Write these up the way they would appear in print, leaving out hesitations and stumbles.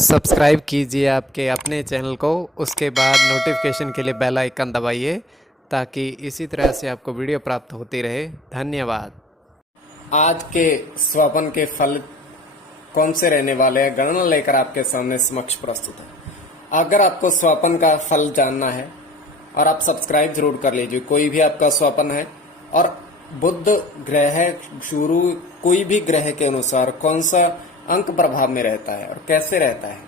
Subscribe कीजिए आपके अपने चैनल को, उसके बाद नोटिफिकेशन के लिए बेल आइकन दबाइए ताकि इसी तरह से आपको वीडियो प्राप्त होती रहे। धन्यवाद। आज के स्वपन के फल कौन से रहने वाले हैं, गणना लेकर आपके सामने समक्ष प्रस्तुत है। अगर आपको स्वपन का फल जानना है और आप सब्सक्राइब जरूर कर लीजिए। कोई भी आपका स्वपन है और बुध ग्रह शुरू कोई भी ग्रह के अनुसार कौन सा अंक प्रभाव में रहता है और कैसे रहता है।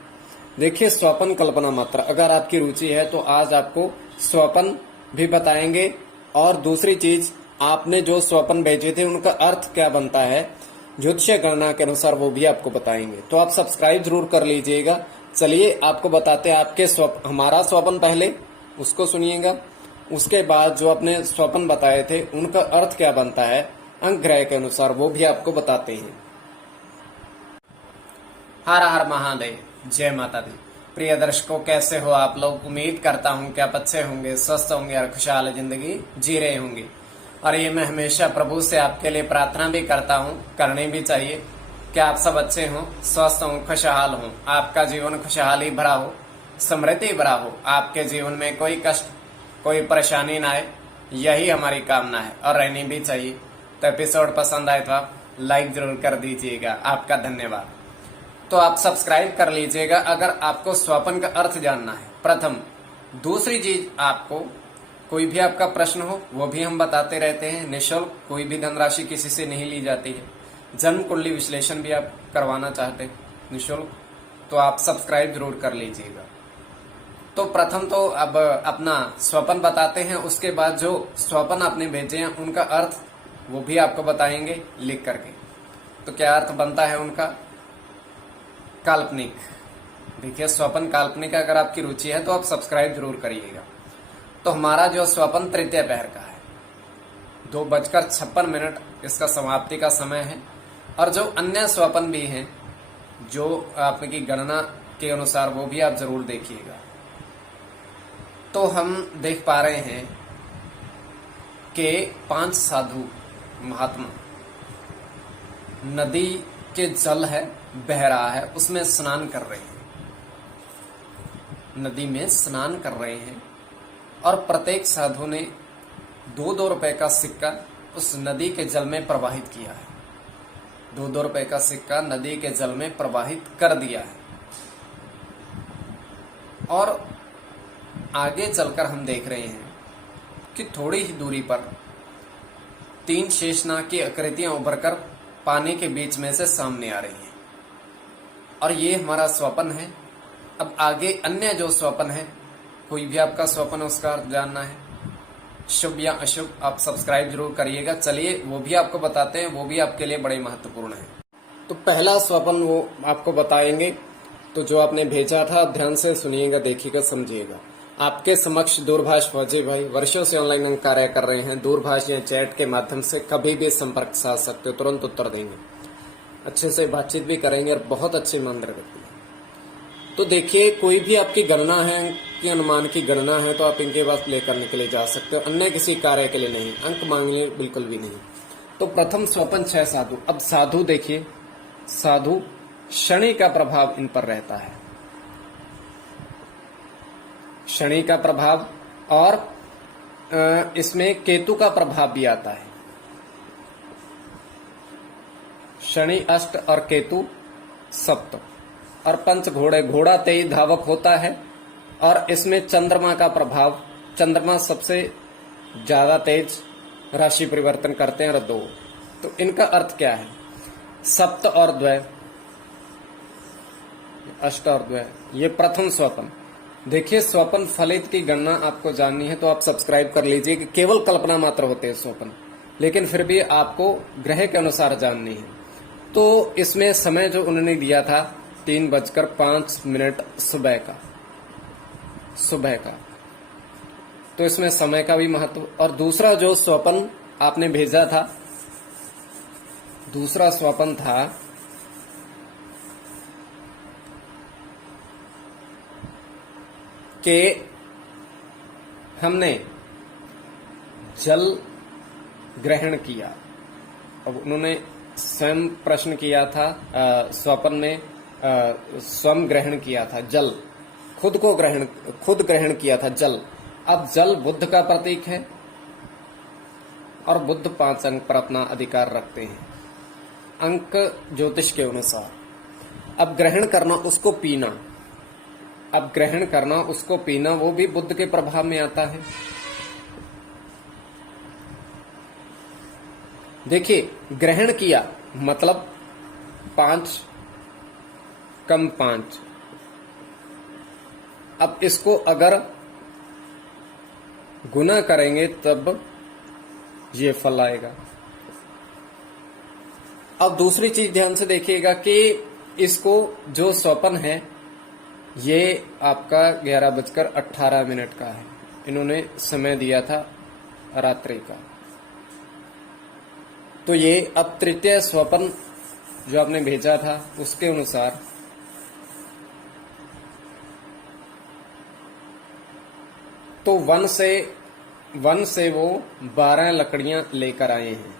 देखिए, स्वपन कल्पना मात्र। अगर आपकी रुचि है तो आज आपको स्वपन भी बताएंगे और दूसरी चीज, आपने जो स्वपन भेजे थे उनका अर्थ क्या बनता है ज्योतिषीय गणना के अनुसार, वो भी आपको बताएंगे। तो आप सब्सक्राइब जरूर कर लीजिएगा। चलिए आपको बताते हैं आपके हमारा स्वपन पहले उसको सुनिएगा, उसके बाद जो आपने स्वपन बताए थे उनका अर्थ क्या बनता है अंक ग्रह के अनुसार, वो भी आपको बताते हैं। हर हर महादेव, जय माता दी। प्रिय दर्शकों, कैसे हो आप लोग? उम्मीद करता हूँ कि आप अच्छे होंगे, स्वस्थ होंगे और खुशहाल जिंदगी जी रहे होंगे। और ये मैं हमेशा प्रभु से आपके लिए प्रार्थना भी करता हूँ, करनी भी चाहिए कि आप सब अच्छे हों, स्वस्थ हों, खुशहाल हों, आपका जीवन खुशहाली भरा हो, समृद्धि भरा हो, आपके जीवन में कोई कष्ट कोई परेशानी ना आए, यही हमारी कामना है और रहनी भी चाहिए। तो एपिसोड पसंद आए तो आप लाइक जरूर कर दीजिएगा, आपका धन्यवाद। तो आप सब्सक्राइब कर लीजिएगा अगर आपको स्वपन का अर्थ जानना है। प्रथम दूसरी चीज, आपको कोई भी आपका प्रश्न हो वो भी हम बताते रहते हैं निःशुल्क, कोई भी धनराशि किसी से नहीं ली जाती है। जन्म कुंडली विश्लेषण भी आप करवाना चाहते हैं निःशुल्क, तो आप सब्सक्राइब जरूर कर लीजिएगा। तो प्रथम तो अब अपना स्वपन बताते हैं, उसके बाद जो स्वपन आपने भेजे हैं उनका अर्थ वो भी आपको बताएंगे लिख करके। तो क्या अर्थ बनता है उनका? काल्पनिक। देखिए, स्वपन काल्पनिक, अगर आपकी रुचि है तो आप सब्सक्राइब जरूर करिएगा। तो हमारा जो स्वपन तृतीय पहर का है, 2:56 इसका समाप्ति का समय है। और जो अन्य स्वपन भी हैं जो आपकी गणना के अनुसार, वो भी आप जरूर देखिएगा। तो हम देख पा रहे हैं कि 5 साधु महात्मा नदी के जल है बह रहा है, उसमें स्नान कर रहे हैं, नदी में स्नान कर रहे हैं। और प्रत्येक साधु ने 2-2 रुपए का सिक्का उस नदी के जल में प्रवाहित किया है। 2-2 रुपए का सिक्का नदी के जल में प्रवाहित कर दिया है। और आगे चलकर हम देख रहे हैं कि थोड़ी ही दूरी पर 3 शेषनाग की आकृतियां उभरकर पानी के बीच में से सामने आ रही हैं। और ये हमारा स्वपन है। अब आगे अन्य जो स्वपन है, कोई भी आपका स्वपन उसका अर्थ जानना है, शुभ या अशुभ, आप सब्सक्राइब जरूर करिएगा। चलिए वो भी आपको बताते हैं, वो भी आपके लिए बड़े महत्वपूर्ण है। तो पहला स्वपन वो आपको बताएंगे। तो जो आपने भेजा था, ध्यान से सुनिएगा, देखिएगा, समझिएगा। आपके समक्ष दूरभाष फौजी भाई वर्षों से ऑनलाइन अंक कार्य कर रहे हैं। दूरभाष या चैट के माध्यम से कभी भी संपर्क साध सकते हो, तुरंत उत्तर देंगे, अच्छे से बातचीत भी करेंगे और बहुत अच्छे ईमानदार व्यक्ति हैं। तो देखिए, कोई भी आपकी गणना है कि अनुमान की गणना है तो आप इनके पास लेकर निकले जा सकते हो, अन्य किसी कार्य के लिए नहीं, अंक मांगने बिल्कुल भी नहीं। तो प्रथम स्वपन 6 साधु। अब साधु देखिए, साधु शनि का प्रभाव इन पर रहता है, शनि का प्रभाव, और इसमें केतु का प्रभाव भी आता है। शनि अष्ट और केतु सप्त, और पंच घोड़े, घोड़ा तेज धावक होता है। और इसमें चंद्रमा का प्रभाव, चंद्रमा सबसे ज्यादा तेज राशि परिवर्तन करते हैं, और 2। तो इनका अर्थ क्या है? सप्त और द्वय, अष्ट और द्वय, ये प्रथम स्वपन। देखिए, स्वपन फलित की गणना आपको जाननी है तो आप सब्सक्राइब कर लीजिए कि केवल कल्पना मात्र होते हैं स्वपन, लेकिन फिर भी आपको ग्रह के अनुसार जाननी है। तो इसमें समय जो उन्होंने दिया था 3:05 सुबह का, तो इसमें समय का भी महत्व। और दूसरा जो स्वपन आपने भेजा था, दूसरा स्वपन था कि हमने जल ग्रहण किया। अब उन्होंने स्वयं प्रश्न किया था स्वपन में, स्वयं ग्रहण किया था, जल खुद ग्रहण किया था जल। अब जल बुद्ध का प्रतीक है और बुद्ध 5 अंक पर अपना अधिकार रखते हैं, अंक ज्योतिष के अनुसार। अब ग्रहण करना उसको पीना, अब ग्रहण करना उसको पीना, वो भी बुद्ध के प्रभाव में आता है। देखिए, ग्रहण किया मतलब 5 कम 5। अब इसको अगर गुना करेंगे तब ये फल आएगा। अब दूसरी चीज ध्यान से देखिएगा कि इसको जो स्वपन है ये आपका 11:18 का है, इन्होंने समय दिया था रात्रि का। तो ये अब तृतीय स्वपन जो आपने भेजा था उसके अनुसार तो वन से वो 12 लकड़ियां लेकर आए हैं,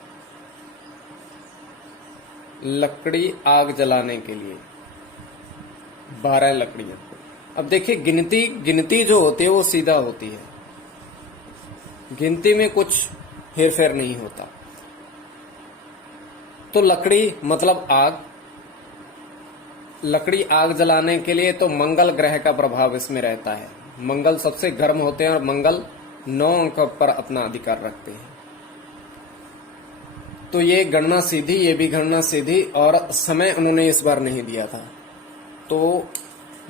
लकड़ी आग जलाने के लिए 12 लकड़ियां। अब देखिए, गिनती जो होती है वो सीधा होती है, गिनती में कुछ हेरफेर नहीं होता। तो लकड़ी मतलब आग, लकड़ी आग जलाने के लिए तो मंगल ग्रह का प्रभाव इसमें रहता है। मंगल सबसे गर्म होते हैं और मंगल 9 अंक पर अपना अधिकार रखते हैं। तो ये गणना सीधी, ये भी गणना सीधी, और समय उन्होंने इस बार नहीं दिया था। तो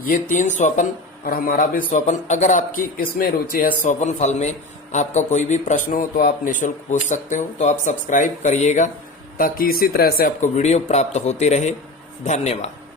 ये 3 स्वपन और हमारा भी स्वपन। अगर आपकी इसमें रुचि है स्वपन फल में, आपका कोई भी प्रश्न हो तो आप निःशुल्क पूछ सकते हो। तो आप सब्सक्राइब करिएगा ताकि इसी तरह से आपको वीडियो प्राप्त होती रहे। धन्यवाद।